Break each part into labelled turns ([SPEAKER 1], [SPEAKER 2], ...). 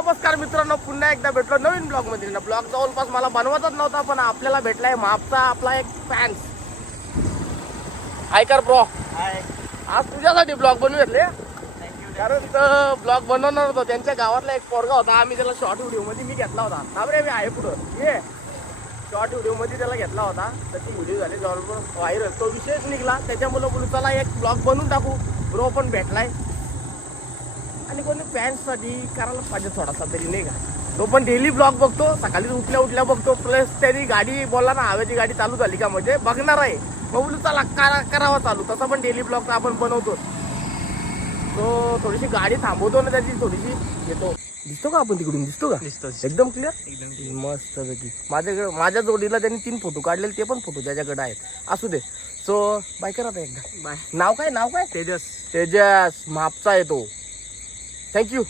[SPEAKER 1] नमस्कार मित्रांनो पुन्हा एकदा भेटलो नवीन ब्लॉगमध्ये ना ब्लॉग जवळपास मला बनवतच नव्हता पण आपल्याला भेटलाय मापचा आपला एक फॅन्स ऐकर ब्रो आज तुझ्यासाठी ब्लॉग बनवू घेतले कारण ब्लॉग बनवणार होतो. त्यांच्या गावातला एक पोरगा होता. आम्ही त्याला शॉर्ट व्हिडिओमध्ये मी घेतला होता. थांबरे मी आहे पुढं. ये. शॉर्ट व्हिडिओमध्ये त्याला घेतला होता. तर ती व्हिडिओ झाली जवळपास व्हायरल तो विषयच निघला. त्याच्यामुळे बोलू चला एक ब्लॉग बनवून टाकू. ब्रो पण भेटलाय. आणि कोणी फॅन्ससाठी करायला पाहिजे थोडासा तरी नाही का? तो पण डेली ब्लॉग बघतो सकाळी उठल्या उठल्या बघतो प्लस त्यांनी गाडी बोला ना हवेची गाडी चालू झाली का म्हणजे बघणार आहे. बोलू चला करा करावा चालू. तसं पण डेली ब्लॉग आपण बनवतो. तो थोडीशी गाडी थांबवतो ना त्याची थोडीशी घेतो दिसतो का आपण तिकडून? दिसतो का?
[SPEAKER 2] दिसतो
[SPEAKER 1] एकदम क्लिअर मस्त पैकी. माझ्याकडे माझ्या जोडीला त्यांनी तीन फोटो काढलेले ते पण फोटो त्याच्याकडे आहेत. असू दे. सो बाय करा एकदा.
[SPEAKER 2] बाय
[SPEAKER 1] नाव काय नाव काय?
[SPEAKER 2] तेजस.
[SPEAKER 1] तेजस. मापचा आहे तो. थँक्यू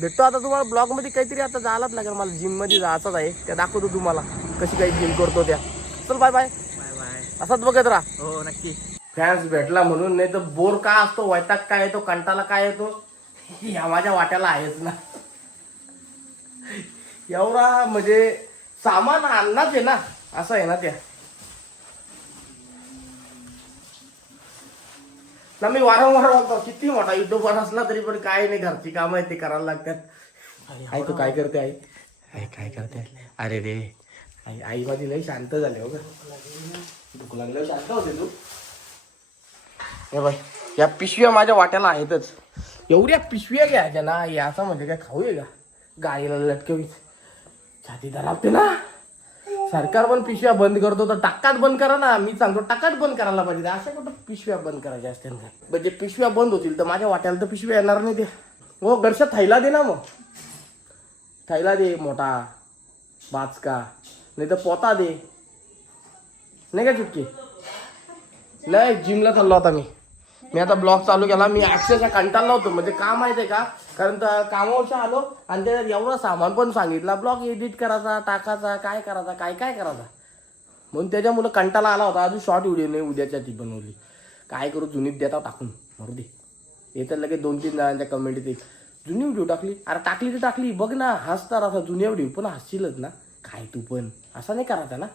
[SPEAKER 1] भेटतो आता तुम्हाला ब्लॉगमध्ये काहीतरी आता जायलाच लागेल. मला जिममध्ये जायचंच आहे. त्या दाखवतो तुम्हाला कशी काही जिम करतो त्या. चल बाय बाय
[SPEAKER 2] बाय बाय
[SPEAKER 1] असाच बघत राहा.
[SPEAKER 2] हो नक्की.
[SPEAKER 1] फॅन्स भेटला म्हणून नाही तर बोर का असतो? वैताग काय येतो? कंटाला काय येतो? या माझ्या वाट्याला आहेच ना. एवढा म्हणजे सामान आणणार आहे ना. असं आहे ना त्या. ना मी वारंवार बोलतो किती मोठा युट्यूबर असला तरी पण काय नाही घरची कामं आहेत ते करायला लागतात. आई तू काय करते आई? आई काय करते? अरे रे आई आई माझी लई शांत झाली हो भूक लागल्यावर शांत होते तू. हे बाय या पिशव्या माझ्या वाट्याला आहेतच. एवढ्या पिशव्या घ्यायच्या ना याचा म्हणजे काय खाऊ आहे का? गाडीला लटकवी छाती धरावते ना. सरकार पण पिशव्या बंद करतो तर टाकात बंद करा ना. मी सांगतो टाकात बंद करायला पाहिजे. अशा कुठं पिशव्या बंद करायच्या असते ना म्हणजे पिशव्या बंद होतील तर माझ्या वाट्याला तर पिशव्या येणार नाही ते. हो घरच्या थैला दे ना मग. थैला दे मोठा. बाचका. नाही तर पोता दे. नाही का चुटकी नाही जिमला चाललो होता मी. मी आता ब्लॉग चालू केला मी अक्षरशः कंटाळला होतो. म्हणजे का माहिती आहे का? कारण तर कामावरच्या आलो आणि त्याच्यात एवढं सामान पण सांगितलं. ब्लॉग एडिट करायचा टाकायचा काय करायचा काय काय करायचा? म्हणून त्याच्यामुळे कंटाळा आला होता. अजून शॉर्ट व्हिडिओ नाही उद्याच्या ती बनवली. काय करू जुनीत देता टाकून. मरू दे. येतात लगेच दोन तीन जणांच्या कमेंट येते जुनी व्हिडिओ टाकली? अरे टाकली तर टाकली. बघ ना हसता असा जुन्या व्हिडिओ पण हसशीलच ना. काय तू पण. असा नाही करायचा ना?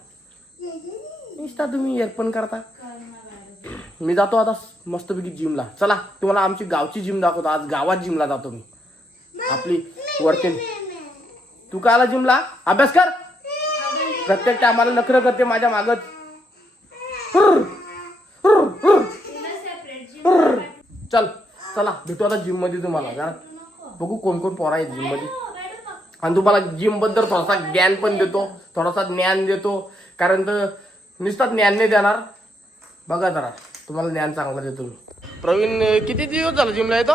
[SPEAKER 1] निसता तुम्ही एअरपण करता. मी जातो आता मस्तपैकी जिमला चला तुम्हाला आमची गावची जिम दाखवतो. आज गावात जिमला जातो मी. आपली वरती. तू का आला जिमला अभ्यास कर. प्रत्येक टायमाला नखरं करते माझ्या मागत चल चला भेटू आता जिममध्ये तुम्हाला. जरा बघू कोण कोण पोरा आहेत जिममध्ये. आणि तुम्हाला जिमबद्दल थोडासा ज्ञान पण देतो. थोडासा ज्ञान देतो. कारण तर नुसतं ज्ञान नाही देणार. बघा जरा. तुम्हाला ज्ञान चांगलं देतो मी. प्रवीण किती दिवस झाला जिमला येतो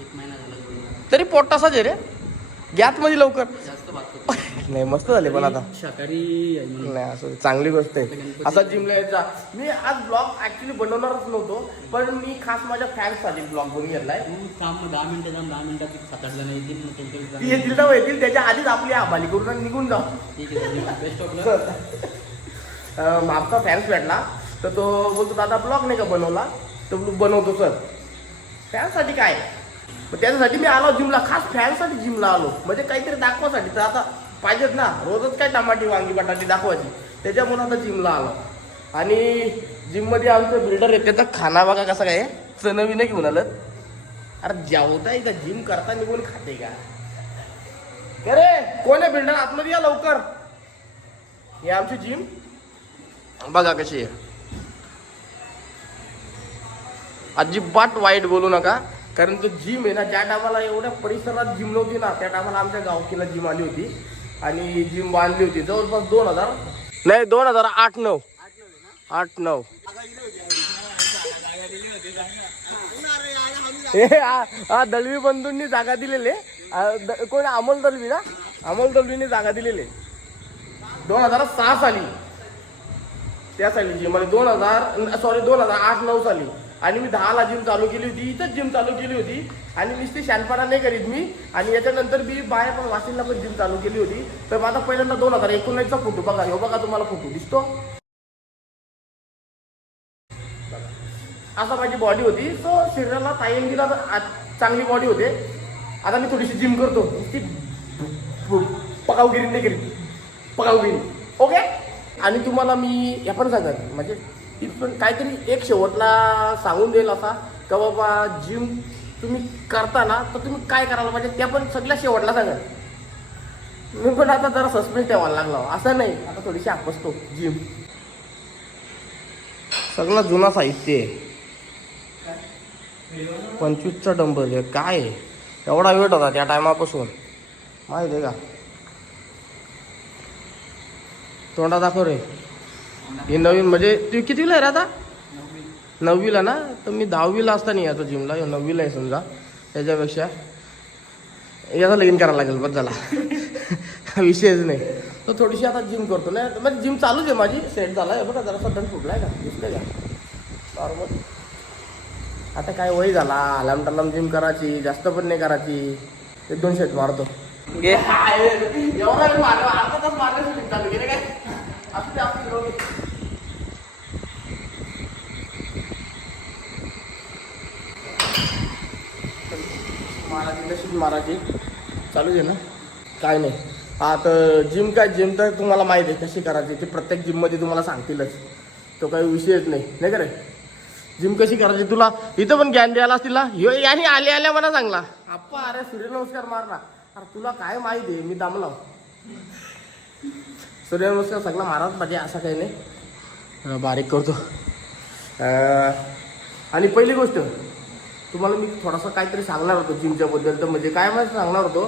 [SPEAKER 2] एक महिना झाला
[SPEAKER 1] तरी पोट तसाच आहे रे. गॅत मध्ये लवकर. नाही मस्त झाले पण आता.
[SPEAKER 2] शाकाहारी.
[SPEAKER 1] नाही असं चांगली गोष्ट आहे. असा जिमला यायचा. मी आज ब्लॉग ऍक्च्युली बनवणारच नव्हतो पण मी खास माझ्या फॅन्ससाठी ब्लॉग बनवून घेतलाय.
[SPEAKER 2] तू काम मग दहा मिनिटं जाऊन दहा मिनिटात सात आठ जण येतील
[SPEAKER 1] येतील तेव्हा येतील त्याच्या आधीच आपली आबाली करून निघून जाऊ.
[SPEAKER 2] ठीक आहे बेस्ट ऑफ
[SPEAKER 1] आमचा फॅन्स भेटला. तर तो बोलतो दादा ब्लॉग नाही का बनवला? तर बनवतो सर फॅनसाठी काय? मग त्याच्यासाठी मी आलो जिमला खास फॅनसाठी जिमला आलो. म्हणजे काहीतरी दाखवासाठी. तर आता पाहिजेत ना रोजच काय टमाटी वांगी बटाटी दाखवायची. त्याच्यामुळे आता जिमला आलो. आणि जिममध्ये आमचं बिल्डर आहे त्याचा खाना बघा कसा काय चणवी नाही घेऊन आलं. अरे जेवताय का? जिम करता निघून खाते का? अरे कोण आहे बिल्डर आतमध्ये या लवकर. हे आमची जिम बघा कशी आहे. अजिबात वाईट बोलू नका कारण तो जिम आहे ना ज्या टायमाला एवढ्या परिसरात जिम नव्हती ना त्या टायमाला आमच्या गावकीला जिम आली होती. आणि जिम बांधली होती. जवळपास दोन हजार नाही दोन हजार आठ नऊ. आठ नऊ. हे हा दळवी बंधूंनी जागा दिलेले. कोण? अमोल दळवी ना? अमोल दळवीने जागा दिलेले. दोन हजार सहा साली. त्या साली जिम दोन हजार सॉरी दोन हजार आठ नऊ साली. आणि मी दहाला जिम चालू केली होती इथंच जिम चालू केली होती. आणि नुसती शानपणा नाही करीत मी. आणि याच्यानंतर मी बाहेर पण वाशिमला पण जिम चालू केली होती. तर माझा पहिल्यांदा दोन हजार एकोणीसचा फोटो बघा. हो बघा तुम्हाला फोटो दिसतो. असा माझी बॉडी होती. सो शरीराला ताईम दिला तर चांगली बॉडी होते. आता मी थोडीशी जिम करतो. ती पकावगिरी नाही केली पकावगिरी ओके आणि तुम्हाला मी हे पण सांगत म्हणजे ती पण काहीतरी एक शेवटला सांगून देईल असा का बाबा जिम तुम्ही करताना तर तुम्ही काय करायला पाहिजे म्हणजे त्या पण सगळ्या शेवटला सांगा मी पण आता जरा सस्पेन्स ठेवायला लागला. असं नाही आता थोडीशी आपसतो जिम सगळं जुना साहित्य आहे. पंचवीसचा डंबल आहे. काय आहे? एवढा वेट होता त्या टायमापासून माहिती आहे का? तोंडा दाखव रे. हे नवीन म्हणजे तू कितीला आहे रे आता? नववीला ना? तर मी दहावीला असताना याचा जिमला ह्यो नववीला आहे समजा. त्याच्यापेक्षा याचा लगीन करायला लागेल बरं झाला. विषयच नाही. तर थोडीशी आता जिम करतो ना. म्हणजे जिम चालूच आहे माझी. सेट झाला आहे. बघा जरा सडन फुटला आहे का? दिसलं का? नॉर्मल आता काय वय झाला. लांब टलाम जिम करायची. जास्त पण नाही करायची. एक दोन शेट मारतो एवढा मारतो आता मारण्यासाठी चालू गेले काय? असं ते आपण फिरवलं. चालूच आहे ना. काय नाही. आता जिम काय जिम तर तुम्हाला माहिती आहे कशी करायची. ते प्रत्येक जिममध्ये तुम्हाला सांगतीलच. तो काही विषयच नाही. नाही का रे? जिम कशी करायची? तुला इथं पण ज्ञान द्यायला असतील ह्यो याने आले आल्या मला सांगला आप्पा अरे सूर्यनमस्कार मारला अरे तुला काय माहिती आहे? मी दामला. सूर्यनमस्कार सगळा माराच पाहिजे म्हणजे असं काही नाही. बारीक करतो. आणि पहिली गोष्ट तुम्हाला मी थोडासा काहीतरी सांगणार होतो जिमच्याबद्दल. तर म्हणजे काय माहिती सांगणार होतो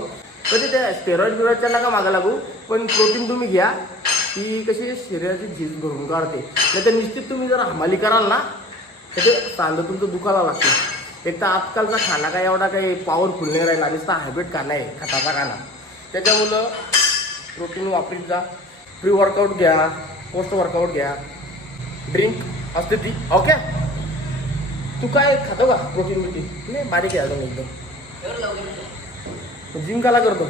[SPEAKER 1] कधी ते स्टेरॉइड बिरॉइडच्या नका मागा लागू पण प्रोटीन तुम्ही घ्या. ती कशी शरीराची झीज भरून काढते. नाही तर निश्चित तुम्ही जर हमाली कराल ना तर ते सांधं तुमचं दुखायला लागते. एक तर आजकालचा खाना काय एवढा काही पॉवरफुल नाही राहिला नुसता हायब्रिड खाणं आहे खताचा खाना. त्याच्यामुळं प्रोटीन वापरीत जा. प्री वर्कआउट घ्या पोस्ट वर्कआउट घ्या. ड्रिंक असते ती. ओके तू काय खातो का प्रोटीन बिटीन? नाही बारीक आहे अजून एकदम. जिम काला करतो.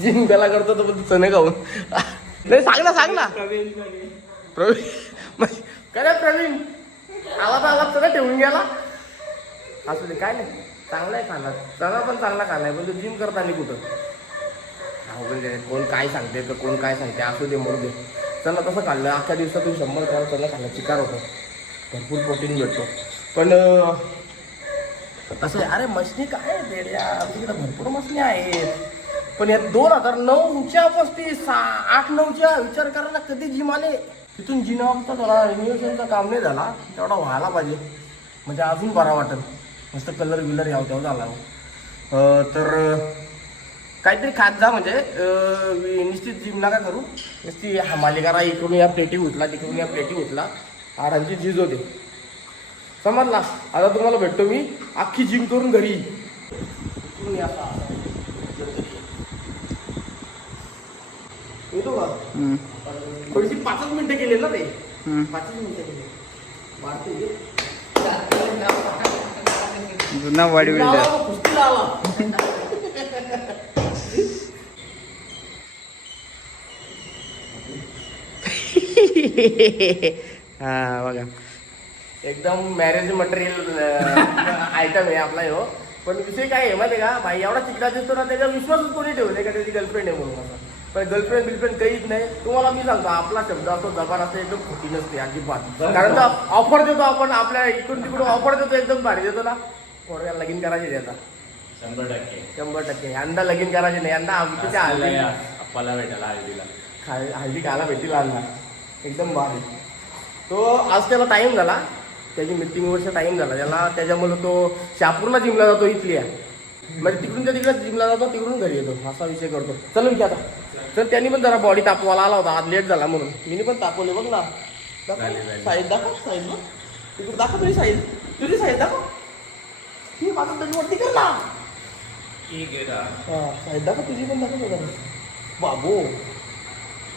[SPEAKER 1] जिम काला करतो तर पण चणे खाऊन. नाही सांग ना सांग ना. प्रवीण काय प्रवीण? आवाज आवाज सगळं ठेवून गेला. असू दे काय नाही. चांगला आहे खाना चणा पण चांगला आहे पण तू जिम करताना कुठं? अवघड दे कोण काय सांगते तर कोण काय सांगते असू दे मरू दे. चला तसं खाल्लं. अख्ख्या दिवसातून शंभर ग्रॅम चला खाल्लं. चिकार होतो. भरपूर प्रोटीन भेटतो. पण असं आहे, अरे मशनी काय आहे तिकडे भरपूर मशनी आहेत. पण या दोन हजार नऊच्या पस्तीस सहा आठ नऊच्या विचार करायला कधी जिम आले तिथून जिनावचा थोडा रिन्युएशनचा काम नाही झाला. तेवढा व्हायला पाहिजे. म्हणजे अजून बरा वाटेल. मस्त कलर बिलर याव तेव्हा झाला. तर काहीतरी खात जा म्हणजे अं, निश्चित जिम नका करू. नुसती हमाली करा इकडून या प्लेटी उठला तिकडून या प्लेटी उठला. हाडांची झीज होते. समजला? आता तुम्हाला भेटतो मी. अख्खी जिम करून घरी. असा, असा. येतो का? थोडीशी पाचच मिनिटं केले ना ते. पाचच मिनिटं केले. वाढते.
[SPEAKER 3] जुना बॉडी बिल्डर
[SPEAKER 1] लावा, कुस्तीला आला. हा बघा. एकदम मॅरेज मटेरियल आयटम आहे आपला ह्यो. पण विषय काय आहे माहिती का? भाई एवढा चिकला दिसतो ना त्याच्यावर विश्वासच कोणी ठेवले का त्याची गर्लफ्रेंड आहे म्हणून असं. पण गर्लफ्रेंड बिलफ्रेंड काहीच नाही. तुम्हाला मी सांगतो आपला शब्द असतो जबान असतो एकदम खोटी नसते अजिबात. कारण ऑफर देतो आपण आपल्या इकडून तिकडून ऑफर देतो एकदम भारी देतो ना. पोरगा लगीन करायचे त्याचा
[SPEAKER 2] शंभर टक्के.
[SPEAKER 1] शंभर टक्के. यंदा लगीन करायचे नाही यंदा आमच्या हल्दी
[SPEAKER 2] अप्पाला भेटायला हळदीला.
[SPEAKER 1] हल्दी खायला भेटील आणला एकदम भारी. तो आज त्याला टाइम झाला. त्याची मिटिंग वर्ष टाइम झाला. त्याला त्याच्यामुळे तो शहापूरला जिमला जातो इथली आहे. म्हणजे तिकडून त्या तिकडे जिमला जातो तिकडून घरी येतो. असा विषय करतो. चल की आता. तर त्यांनी पण जरा बॉडी तापवायला आला होता. आज लेट झाला म्हणून. मी पण तापवले बघ ना. साईड दाखव. साईड ना तिकडे दाखव तुझी साईड तुझी साईड दाखव. ही माझं तरी वरती कर ना हा साईड दाखव. तुझी पण दाखव. बाबू.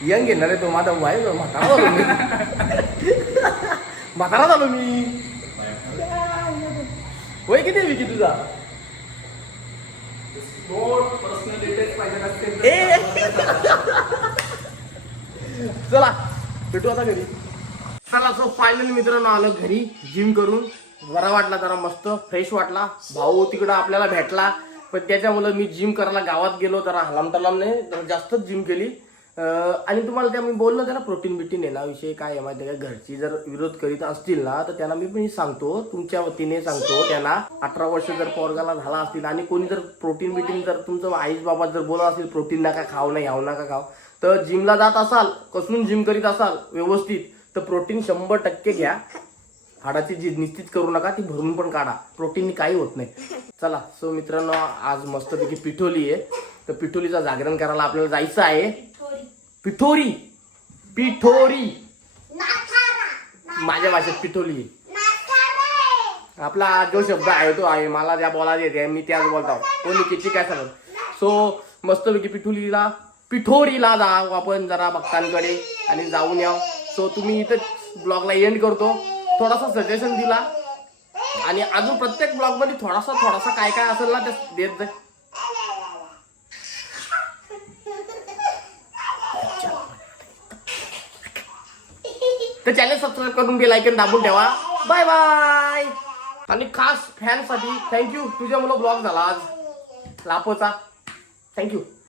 [SPEAKER 1] यंग घेणार आहे तो माझा वाय म्हातारा झालो मी. म्हातारा झालो मी. वय किती आहे विकी तुझा? ए. चला भेटू आता घरी. चला सो फायनली मित्रांनो आलो घरी जिम करून. बरा वाटला जरा मस्त फ्रेश वाटला. भाऊ तिकडं आपल्याला भेटला. पण त्याच्यामुळे मी जिम करायला गावात गेलो जरा हलाम तलामने जरा जास्तच जिम केली. आणि तुम्हाला त्या मी बोललो त्याला प्रोटीन बिटीन येण्याविषयी विषय काय आहे माहिती का? घरची जर विरोध करीत असतील ना तर त्यांना मी पण सांगतो तुमच्या वतीने सांगतो त्यांना अठरा वर्ष जर पोरगाला झाला असतील आणि कोणी जर प्रोटीन बिटीन जर तुमचं आईच बाबा जर बोलत असेल प्रोटीन नका खाऊ नाही याव नका खाव तर जिमला जात असाल कसून जिम करीत असाल व्यवस्थित तर प्रोटीन शंभर टक्के घ्या. हाडाची जी निश्चित करू नका ती भरून पण काढा. प्रोटीन काही होत नाही. चला सो मित्रांनो आज मस्तपैकी पिठोली आहे. तर पिठोलीचं जागरण करायला आपल्याला जायचं आहे. पिठोरी. पिठोरी. माझ्या भाषेत पिठोली. आपला जो शब्द आहे तो आहे. मला ज्या बोलायला येते मी त्याच बोलतो. कोणी किती काय सांगत? सो मस्तपैकी पिठोलीला पिठोरीला जाऊ आपण जरा भक्तांकडे आणि जाऊन याव सो तुम्ही इथं ब्लॉगला एंड करतो. थोडासा सजेशन दिला. आणि अजून प्रत्येक ब्लॉगमध्ये थोडासा थोडासा काय काय असेल ना ते देत तर चॅनल सबस्क्राईब करून बेल ऐकन दाबून ठेवा. बाय बाय आणि खास फॅनसाठी थँक्यू तुझ्यामुळं ब्लॉग झाला आज. लापोचा थँक्यू